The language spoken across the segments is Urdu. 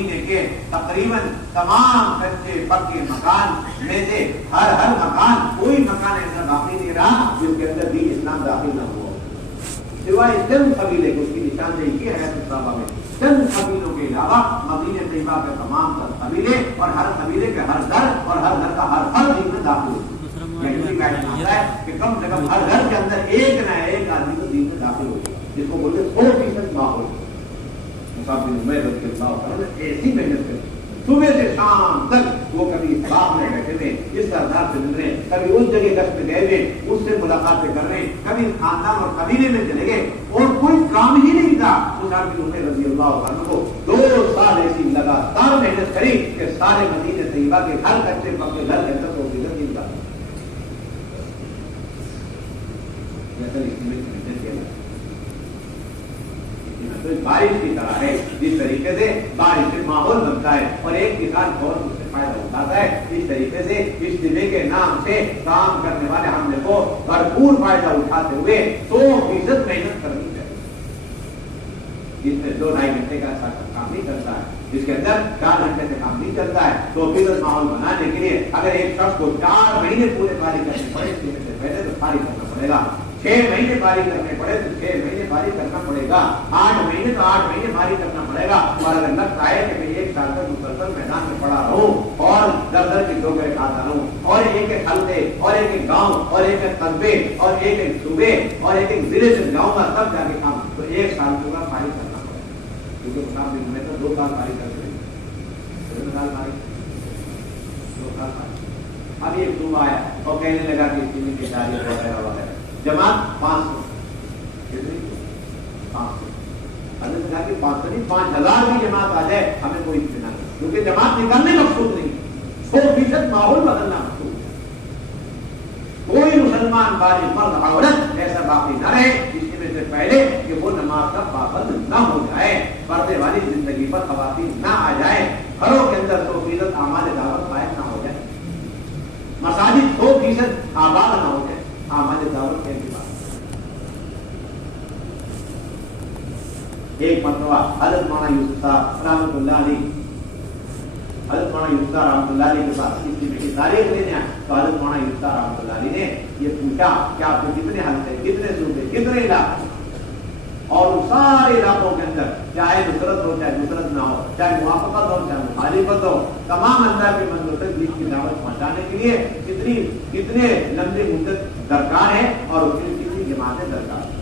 مدینے کے تقریباً تمام کچے پکے مکان میں سے ہر مکان کوئی مکان ایسا باقی نہیں رہا جس کے اندر دین اسلام داخل نہ ہوا، سوائے چند قبیلے کو. اس کی نشاندہی کی ہے صحابہ میں چند قبیلوں کے علاوہ مدینہ طیبہ کے تمام تر قبیلے اور ہر قبیلے کے ہر گھر اور ہر گھر کا ہر دین میں داخل ہو. ہے کہ کم سے کم ہر گھر کے اندر ایک نہ ایک آدمی کو دین میں داخل ہو جس کو بولتے 100% ماحول. مصعب بن عمیر رضی اللہ عنہ ایسی محنت کرتی صبح سے شام تک وہ کبھی اس باغ میں بیٹھے تھے، اس سردار سے مل رہے، کبھی اس جگہ گشت میں گئے ہوئے اس سے ملاقاتیں کر رہے، کبھی خاندان اور قبیلے میں چلے گئے اور کوئی کام ہی نہیں تھا. مصعب بن عمیر رضی اللہ عنہ کو 2 سال ایسی لگاتار محنت کری کہ سارے مدینہ طیبہ کے ہر کچے پکے گھر کے اندر بارش کی طرح ہے. جس طریقے سے بارش سے ماحول بنتا ہے اور ایک کسان فوراً اس سے فائدہ اٹھاتا ہے، اس طریقے سے اجتماع کے نام سے کام کرنے والے ہم نے کو بھرپور فائدہ اٹھاتے ہوئے 100% محنت کرنی چاہیے. جس میں 2-2.5 گھنٹے کا کام نہیں کرتا ہے، جس کے اندر 4 گھنٹے سے کام نہیں کرتا ہے، تو پھر ماحول بنانے کے لیے اگر ایک شخص کو 4 مہینے پورے فارغ کرنے پڑے سے پہلے تو فارغ کرنا پڑے گا، 6 مہینے فارغ کرنے پڑے تو 6 مہینے فارغ کرنا پڑے گا، 8 مہینے تو 8 مہینے فارغ کرنا پڑے گا. اور اگر لگتا ہے کہ میں 1 سال تک مسلسل میدان میں پڑا رہوں اور در کی ٹھوکریں کھاتا رہوں اور ایک حلقے اور ایک گاؤں اور ایک قصبے اور ایک صوبے اور ایک ضلع سے جاؤں گا تب جا کے کام، تو 1 سال پورا فارغ کرنا پڑے گا. کیونکہ مقابلے میں تو 2 سال فارغ کرتے ہیں، 2 سال فارغ. اب یہ صوبہ آیا اور کہنے لگا کہ اس کی تاریخ وغیرہ وغیرہ جماعت 500 حضرت نے کہا کہ 500 نہیں 5000 کی جماعت آ جائے ہمیں کوئی اطمینان نہیں، کیونکہ جماعت نکالنے مقصود نہیں، 100% ماحول بدلنا مقصود ہے. کوئی مسلمان بالغ مرد عورت ایسا باقی نہ رہے جس میں سے پہلے کہ وہ نماز کا پابند نہ ہو جائے، پردے والی زندگی پر خواتین نہ آ جائے، گھروں کے اندر 100% اعمال دعوت قائم نہ ہو جائے، مساجد 100% آباد نہ ہو جائے اعمال دعوت کے اعتبار. ایک مرتبہ حضرت مولانا یوسف صاحب رحمۃ اللہ علیہ رحمۃ اللہ علیہ کے پاس اس کی تاریخ لینے آئے تو حضرت مولانا یوسف صاحب رحمۃ اللہ علیہ نے یہ پوچھا کہ آپ کو کتنے حلقے، کتنے صوبے، کتنے علاقے، اور ان سارے علاقوں کے اندر چاہے نصرت ہو چاہے نصرت نہ ہو، چاہے موافقت ہو چاہے مخالفت ہو، تمام اللہ کے بندوں تک دین کی دعوت پہنچانے کے لیے کتنے لمبی مدت درکار ہے اور کتنی جماعتیں درکار ہیں.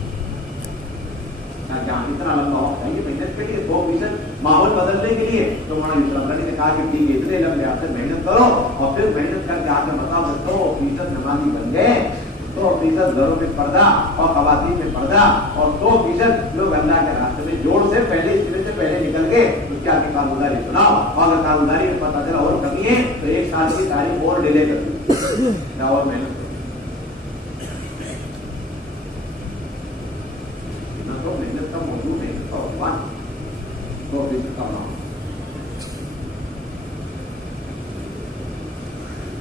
جہاں اتنا لمبا ہو چاہیے محنت کے لیے 100% ماحول بدلنے کے لیے، تو مولانا یوسف علی نے کہا کہ ٹھیک ہے اتنے لمبے آپ سے محنت کرو اور پھر محنت کر کے آپ نے بتاؤ 100% نمازی بن گئے، 100% گھروں میں پردہ اور خواتین میں پردہ اور 100% لوگ اللہ کے راستے میں جوڑ سے پہلے اس سے پہلے نکل گئے، اس کی آپ کی کارگزاری سناؤ، اور اگر کارگزاری میں پتہ چلا اور کمی ہے تو 1 سال کی تاریخ اور ڈیلے کر دو اور محنت محنت کا موضوع ہے تو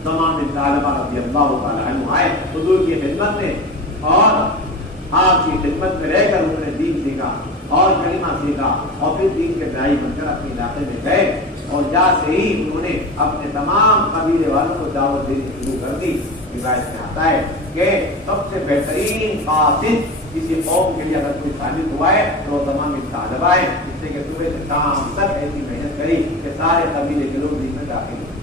تمام طالبہ رضی اللہ تعالیٰ عنہ آئے حضور کی خدمت میں اور آپ کی خدمت میں رہ کر انہوں نے دین سیکھا اور کلمہ سیکھا اور پھر دین کے داعی بن کر اپنے علاقے میں گئے اور جاتے ہی انہوں نے اپنے تمام قبیلے والوں کو دعوت دینی شروع کر دی. روایت میں آتا ہے کہ سب سے بہترین قاصد کسی قوم کے لیے اگر کوئی ثابت ہوا ہے تو وہ تمام طالبہ ہیں، جس سے کہ صبح سے شام تک ایسی محنت کری کہ سارے قبیلے کے لوگ دین میں داخل ہوئے.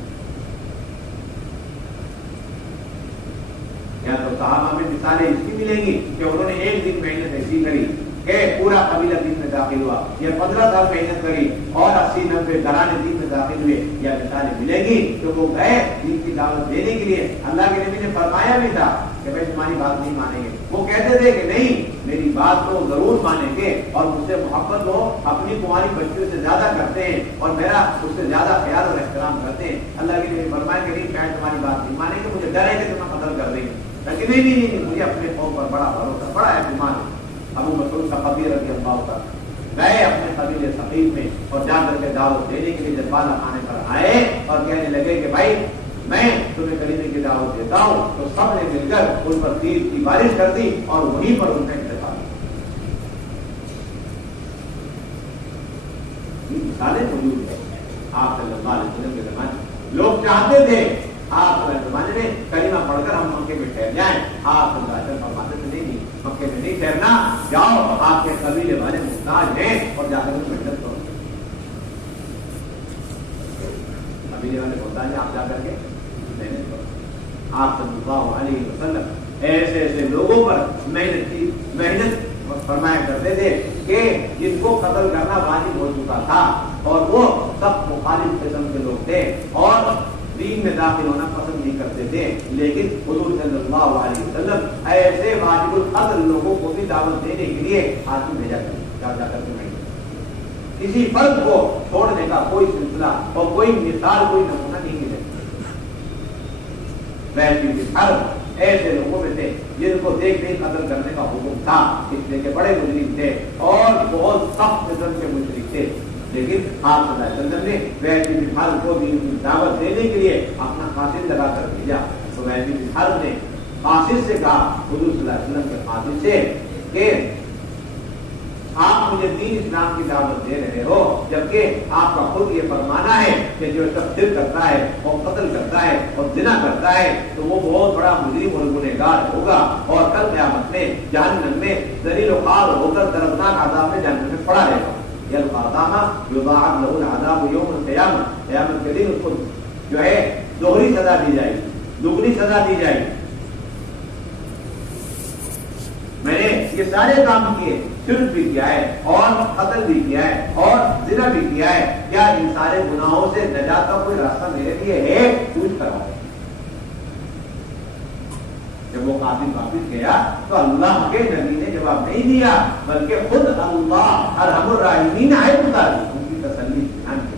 یا تو صحابہ میں مثالیں اس کی ملیں گی کہ انہوں نے 1 دن محنت ایسی کری کہ پورا قبیلہ دین میں داخل ہوا، یا 15 سال محنت کری اور 80-90 گھرانے دین میں داخل ہوئے. یا مثالیں ملیں گی کہ وہ گئے دین کی دعوت دینے کے لیے، اللہ کے نبی نے فرمایا بھی تھا کہ بھائی تمہاری بات نہیں مانیں گے، وہ کہتے تھے کہ نہیں میری بات تو ضرور مانیں گے اور مجھ سے محبت ہو، اپنی تمہاری بچیوں سے زیادہ کرتے ہیں اور میرا اس سے زیادہ خیال اور احترام کرتے ہیں. اللہ کے نبی فرمایا کہ نہیں شاید تمہاری بات نہیں مانیں گے، مجھے ڈر ہے کہ تمہیں قتل کر دیں گے، لیکن نہیں مجھے اپنے قوم پر بڑا بھروسہ، بڑا اعتماد ہے. ابو مسعود ثقفی رضی اللہ عنہ گئے اپنے قبیلے ثقیف میں اور جا کر کے دعوت دینے کے لیے جب بالا خانے پر آئے اور کہنے لگے کہ بھائی میں تمہیں کلمے کی دعوت دیتا ہوں، تو سب نے مل کر ان پر تیر کی بارش کر دی اور وہیں پر ان کا انتقال. یہ مثالیں موجود ہیں. آپ صلی اللہ علیہ وسلم کے زمانے لوگ چاہتے تھے آپ کے زمانے میں کلمہ پڑھ کر ہم مکے میں ٹھہر جائیں. آپ صلی اللہ علیہ وسلم فرماتے تھے نہیں مکے میں نہیں ٹھہرنا, جاؤ آپ کے قبیلے والے محتاج ہیں اور جا کر محنت کرو. قبیلے والے محتاج ہیں, آپ جا کر کے محنت کرو. آپ صلی اللہ علیہ وسلم ایسے ایسے لوگوں پر محنت فرمایا کرتے تھے کہ جن کو قتل کرنا واجب ہو چکا تھا اور وہ سب مخالف قسم کے لوگ تھے اور دین میں داخل ہونا پسند نہیں کرتے تھے, لیکن حضور صلی اللہ علیہ وسلم ایسے واجب القتل لوگوں کو بھی دعوت دینے کے لیے آدمی بھیجا جا کر کے کسی فرد کو چھوڑنے کا کوئی سلسلہ اور کوئی مثال کوئی نمونہ نہیں ملے. ایسے لوگوں میں تھے جن کو دیکھ دیکھ قتل کرنے کا حکم تھا, اس لیے کہ بڑے مجرم تھے اور بہت سخت قسم کے مجرم تھے, لیکن آپ صلی اللہ علیہ وسلم نے ویسی بن حرب کو دین کی دعوت دینے کے لیے اپنا قاصد لگا کر بھیجا. تو ویسی بن حرب نے قاصد سے کہا, حضور صلی اللہ علیہ وسلم کے قاصد سے, کہ آپ مجھے دین اسلام کی دعوت دے رہے ہو جبکہ آپ کا خود یہ فرمانا ہے کہ جو تقدیر کرتا ہے اور قتل کرتا ہے اور زنا کرتا ہے تو وہ بہت بڑا مجرم اور گنہگار ہوگا اور کل قیامت میں جہنم میں ذلیل و خوار ہو کر دردناک عذاب میں جہنم میں پڑا رہے گا. قیامت کے دن اس کو جو ہے دوہری سزا دی جائے گی, دگنی سزا دی جائے گی. میں نے یہ سارے کام کیے, شرک بھی کیا ہے اور قتل بھی کیا ہے اور زنا بھی کیا ہے, کیا ان سارے گناہوں سے نجات کا کوئی راستہ میرے لیے ہے؟ پوچھ کر آئے. جب وہ قاتل واپس گیا تو اللہ کے نبی نے جواب نہیں دیا بلکہ خود اللہ ارحم الراحمین آئے اتاری ان کی تسلی دھیان کی.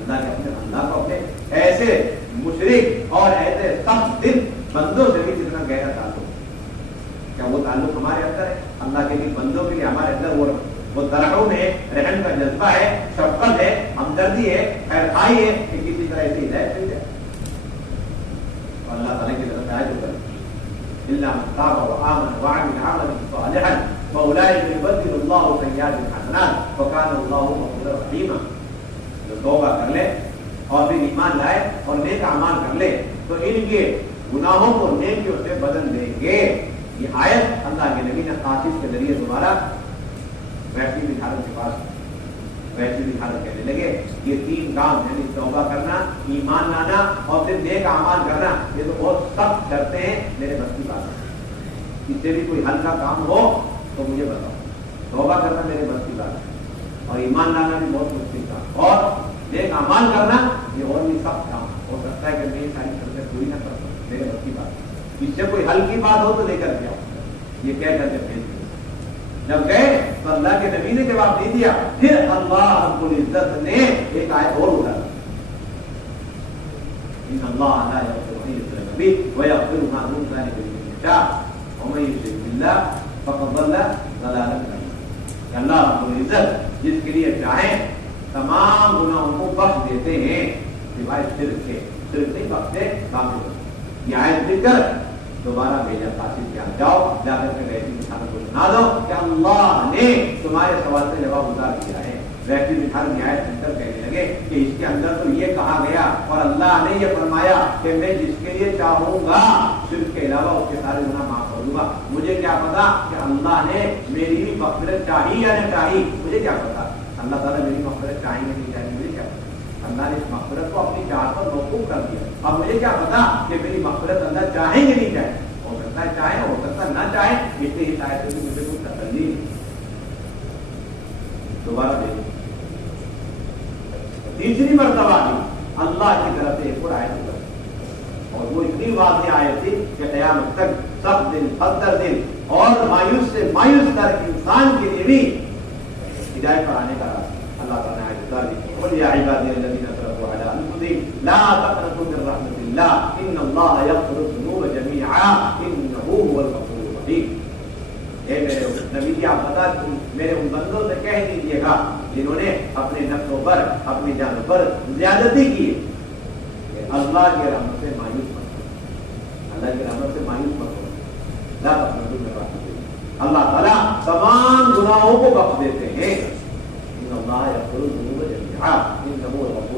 اللہ کو اپنے ایسے مشرک اور ایسے سخت دل بندوں سے بھی جتنا گہرا تعلق, کیا وہ تعلق ہمارے اندر ہے؟ اللہ کے لیے بندوں کے لیے ہمارے اندر وہ ترحم ہے, رحم کا جذبہ ہے, شفقت ہے, ہمدردی ہے, خیرخواہی ہے کہ کسی طرح ایسی ہدایت مل جائے. اللہ تعالیٰ کی طرف سے آئے تو إلا من تاب وآمن وعمل عملا صالحا فأولئك يبدل الله سيئاتهم حسنات وكان الله غفورا رحيما. جو توبہ کر لے اور پھر ایمان لائے اور نیک اعمال کر لے تو ان کے گناہوں کو نیکیوں سے بدل دیں گے. یہ آیت اللہ کے نبی نے قاصد کے ذریعے دوبارہ ویسی بھی حالت کے پاس ویسی بھی حالت کہنے لگے یہ تین کام یعنی توبہ کرنا, ایمان لانا اور پھر نیک اعمال کرنا, یہ تو بہت سخت شرطیں ہیں, میرے بس کی بات ہے. اس سے بھی کوئی ہلکا کام ہو تو مجھے بتاؤ. توبہ کرنا میرے بس کی بات ہے اور ایمان لانا بھی بہت مشکل کام اور نیک اعمال کرنا یہ اور بھی سخت کام ہو سکتا ہے کہ میں یہ ساری شرطیں پوری نہ کر سکوں, میرے بس کی بات ہے. اس سے کوئی ہلکی بات ہو تو لے کر جاؤ. یہ کہہ کر کے بھیج دیا. جب گئے تو اللہ کے نبی نے جواب نہیں دیا, پھر اللہ رب العزت نے ایک آیت اور اٹھا دی, ان اللہ لا یغفر ان یشرک به ویغفر ما دون ذلک لمن یشاء ومن یشرک باللہ فقد ضل ضلالا بعیدا. اللہ رب العزت جس کے لیے چاہیں تمام گناہوں کو بخش دیتے ہیں سوائے شرک کے. شرک نہیں بخشتے کافر. یہ آیت لکھ کر دوبارہ بھیجا قاصد کے یہاں, جاؤ جا کر کے ویسی مثال کو سنا دو کہ اللہ نے تمہارے سوال کا جواب اتار دیا ہے. ویسی مثال نہایت سنکر کہنے لگے کہ اس کے اندر تو یہ کہا گیا اور اللہ نے یہ فرمایا کہ میں جس کے لیے چاہوں گا شرک کے علاوہ اس کے سارے گناہ معاف کر دوں گا. مجھے کیا پتا کہ اللہ نے میری بھی مغفرت چاہی یا نہ چاہی, مجھے کیا پتا اللہ تعالیٰ میری مغفرت چاہیے نہیں چاہیے, مجھے کیا پتا. اللہ نے اس مغفرت کو اپنی چاہت پر موقوف کر دیا. اب مجھے کیا پتا کہ میری مغفرت اللہ چاہیں گے نہیں چاہے, ہو سکتا ہے چاہے ہو سکتا ہے نہ چاہے, اس لیے شاید مجھے کچھ تسلی نہیں. دوبارہ دیکھیں تیسری مرتبہ بھی اللہ کی طرف سے ایک اور آیت اتری اور وہ اتنی واضح آیت تھی کہ قیامت تک سب دن پتھر دن اور مایوس سے مایوس تر انسان کے لیے بھی ہدایت پر آنے کا راستہ اللہ تعالیٰ نے آیت اتار دی. قل یا عبادی الذین اسرفوا علی انفسہم لا تقنطوا من رحمۃ اللہ ان اللہ یغفر الذنوب جميعا انہ هو الغفور الرحیم. اے میرے نبی جی آپ بتا میرے ان بندوں سے کہہ دیجیے گا جنہوں نے اپنے نفسوں پر اپنی جانوں پر زیادتی کی کہ اللہ کی رحمت سے مایوس مت ہو, اللہ کی رحمت سے مایوس مت ہو. لا تقنطوا من رحمۃ اللہ, اللہ تعالیٰ تمام گناہوں کو بخش دیتے ہیں. ان اللہ یغفر الذنوب جميعا انہ هو الغفور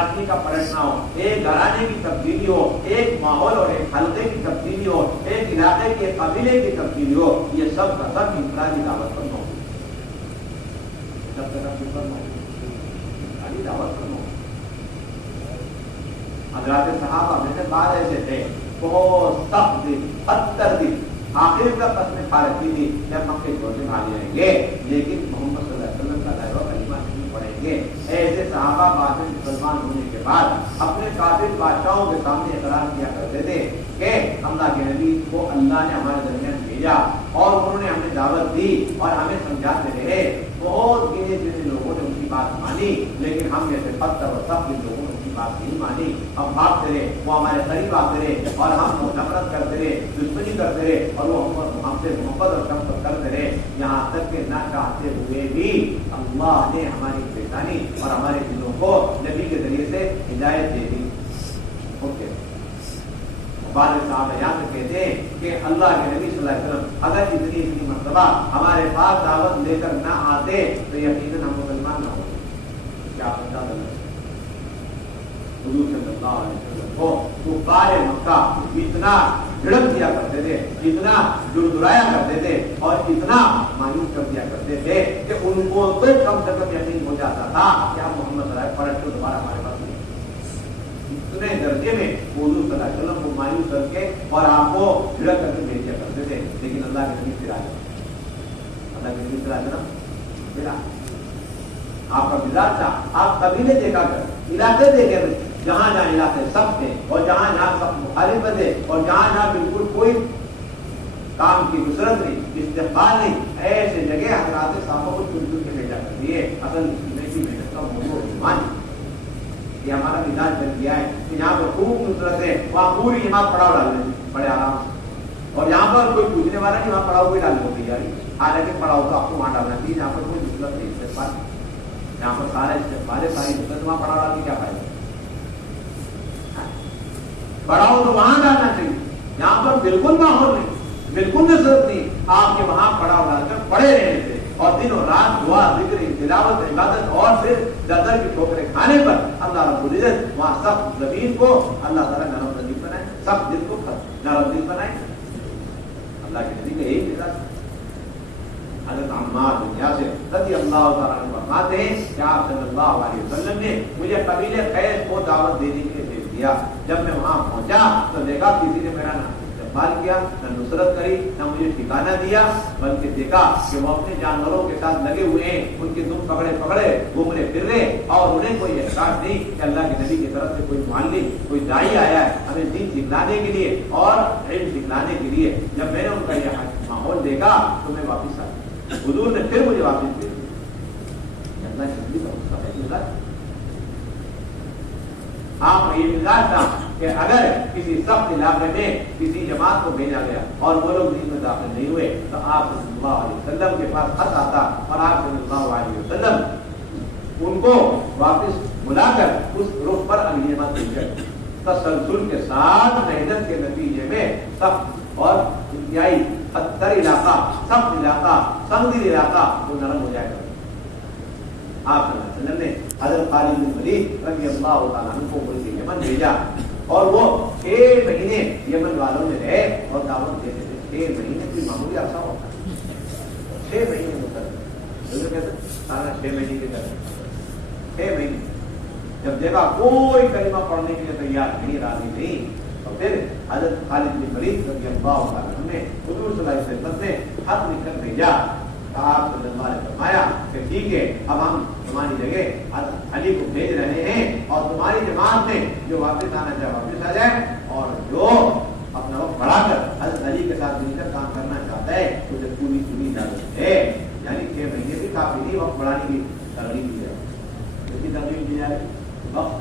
پارٹی کا پلٹنا ہو، ایک گھرانے کی تبدیلی ہو، ایک ماحول اور ایک حلقے کی تبدیلی ہو، ایک علاقے کے قبیلے کی تبدیلی ہو، یہ سب کا سب انفرادی دعوت پر ہو، سب کا سب پر ہو، انفرادی دعوت پر ہو۔ حضرات صحابہ میں سے بعض ایسے تھے بہت سخت دن، 70 دن آخر کا قسمیں کھا رکھی تھی کہ ہم مکے چھوڑ کے بھاگ جائیں گے، لیکن محمد صلی اللہ علیہ وسلم کا دعویٰ کلمہ نہیں پڑھیں گے۔ ایسے صحابہ بعد میں مسلمان ہونے کے بعد اپنے کافر بادشاہوں کے سامنے اقرار کیا کرتے تھے کہ اللہ کے نبی کو اللہ نے ہمارے درمیان بھیجا اور انہوں نے ہمیں دعوت دی اور ہمیں سمجھاتے رہے۔ بہت گنے چنے لوگوں نے ان کی بات مانی، لیکن ہم جیسے پتھر اور سخت لوگوں نے ان کی بات نہیں مانی۔ ہم بھاگتے رہے، وہ ہمارے قریب آتے رہے اور ہم نفرت کرتے رہے، دشمنی کرتے رہے اور وہ ہم سے محبت اور شفقت کرتے رہے، یہاں تک کہ نہ چاہتے ہوئے بھی اللہ نے ہماری پریشانی اور ہمارے دلوں کو نبی کے ذریعے سے ہدایت دے دی۔ بعض صحابہ یہاں تک کہتے ہیں کہ اللہ کے نبی صلی اللہ علیہ وسلم اگر اتنی مرتبہ ہمارے پاس دعوت لے کر نہ آتے تو یقیناً ہم مسلمان نہ ہوتے۔ کیا پتہ حضور صلی اللہ علیہ وسلم کو کفار مکہ اتنا جھڑپ دیا کرتے تھے، اتنا دردرایا کرتے تھے اور اتنا مایوس کر دیا کرتے تھے کہ ان کو تو کم سے کم یقین ہو جاتا تھا کہ آپ محمد صلی اللہ علیہ وسلم پلٹ کر دوبارہ ہمارے پاس نہیں۔ اتنے درجے میں حضور صلی اللہ علیہ وسلم کو مایوس کر کے اور آپ کو جھڑک کر کے بھیج دیا کرتے تھے، لیکن اللہ کے نبی پھر آیا، اللہ کے نبی صلی اللہ علیہ وسلم پھر آیا۔ آپ کا مزاج تھا، آپ قبیلے دیکھا کر، علاقے دیکھے، جہاں جہاں علاقے سخت تھے اور جہاں جہاں سخت مخالفت ہے اور جہاں جہاں بالکل کوئی کام کی نصرت نہیں، استقبال نہیں، ایسے جگہ حضرات صحابہ کو چن چن کے بھیجا کرتی ہے۔ اصل کی محنت کا موضوع ایمان، یہ ہمارا مزاج بن گیا ہے کہ یہاں پر خوب نصرت ہے، وہاں پوری جماعت پڑاؤ ڈال دیں بڑے آرام سے، اور یہاں پر کوئی پوچھنے والا نہیں، وہاں پڑاؤ کوئی ڈالنے کو تیار ہے، حالانکہ پڑاؤ تو آپ کو وہاں ڈالنا چاہیے جہاں پر کوئی نصرت نہیں، استقبال، یہاں پر سارا استقبال ہے، ساری نصرت وہاں پڑاؤ ڈال کے کیا فائدہ؟ پڑاؤ تو وہاں ڈالنا چاہیے یہاں پر بالکل ماحول نہیں، بالکل نصرت نہیں، آپ کے وہاں پڑاؤ ڈال کر پڑے رہنے سے اور دن اور رات دعا، ذکر، تلاوت، عبادت اور پھر در کی ٹھوکریں کھانے پر اللہ رب العزت وہاں سخت زمین کو اللہ تعالیٰ نرم زمین بنائے، سخت دل کو نرم دل بنائے۔ اللہ کے نبی کا یہی مزاج۔ حضرت عمار بن یاسر رضی اللہ تعالیٰ عنہ فرماتے ہیں کہ آپ صلی اللہ علیہ وسلم نے مجھے قبیلے قیس کو دعوت دینے کے لیے بھیج دیا۔ جب میں وہاں پہنچا تو دیکھا کسی نے میرا نام استقبال کیا، نہ نصرت کری، نہ مجھے ٹھکانہ دیا، بلکہ دیکھا کہ وہ اپنے جانوروں کے ساتھ لگے ہوئے ہیں، ان کے دم پکڑے پکڑے گھومنے پھر رہے، اور انہیں کوئی احساس نہیں کہ اللہ کے نبی کی طرف سے کوئی معلم، کوئی داعی آیا ہے ہمیں دین سکھلانے کے لیے اور علم سکھلانے کے لیے۔ جب میں نے ان کا یہ ماحول دیکھا تو میں واپس آ گیا۔ حضور نے پھر مجھے واپس بھیج دیا۔ اللہ کے نبی کا مستقبل آپ یہ مزاج تھا کہ اگر کسی سخت علاقے میں کسی جماعت کو بھیجا گیا اور وہ لوگ دین میں داخل نہیں ہوئے تو آپ صلی اللہ علیہ وسلم کے پاس خط آتا اور آپ صلی اللہ علیہ وسلم ان کو واپس بلا کر اس رخ پر علی جماعت بھیج تسلسل کے ساتھ محنت کے نتیجے میں سخت اور انتہائی خطر علاقہ، سخت علاقہ، سنگین علاقہ وہ نرم ہو جائے گا۔ آپ صلی اللہ علیہ وسلم نے حضرت خالد بن ولید رضی اللہ تعالیٰ عنہ کو ملک یمن بھیجا اور وہ 6 مہینے یمن والوں میں رہے اور دعوت دیتے تھے۔ 6 مہینے کوئی معمولی عرصہ ہوتا ہے، 6 مہینے ہوتا سارا 6 مہینے کے اندر 6 مہینے جب دیکھا کوئی کلمہ پڑھنے کے لیے تیار نہیں، راضی نہیں، تو پھر حضرت خالد بن ولید رضی اللہ تعالیٰ عنہ نے حضور صلی اللہ علیہ وسلم سے خط لکھ کر بھیجا۔ آپ صلی اللہ علیہ وسلم فرمایا کہ ٹھیک ہے، اب ہم تمہاری جگہ علی کو بھیج رہے ہیں اور تمہاری جماعت میں جو واپس آنا چاہے واپس آ جائے اور جو اپنا وقت بڑھا کر حضرت علی کے ساتھ مل کر کام کرنا چاہتا ہے اسے پوری اجازت ہے۔ یعنی 6 مہینے بھی کافی نہیں، وقت بڑھانے کی ترغیب دی جائے، اس کی ترغیب دی جائے، وقت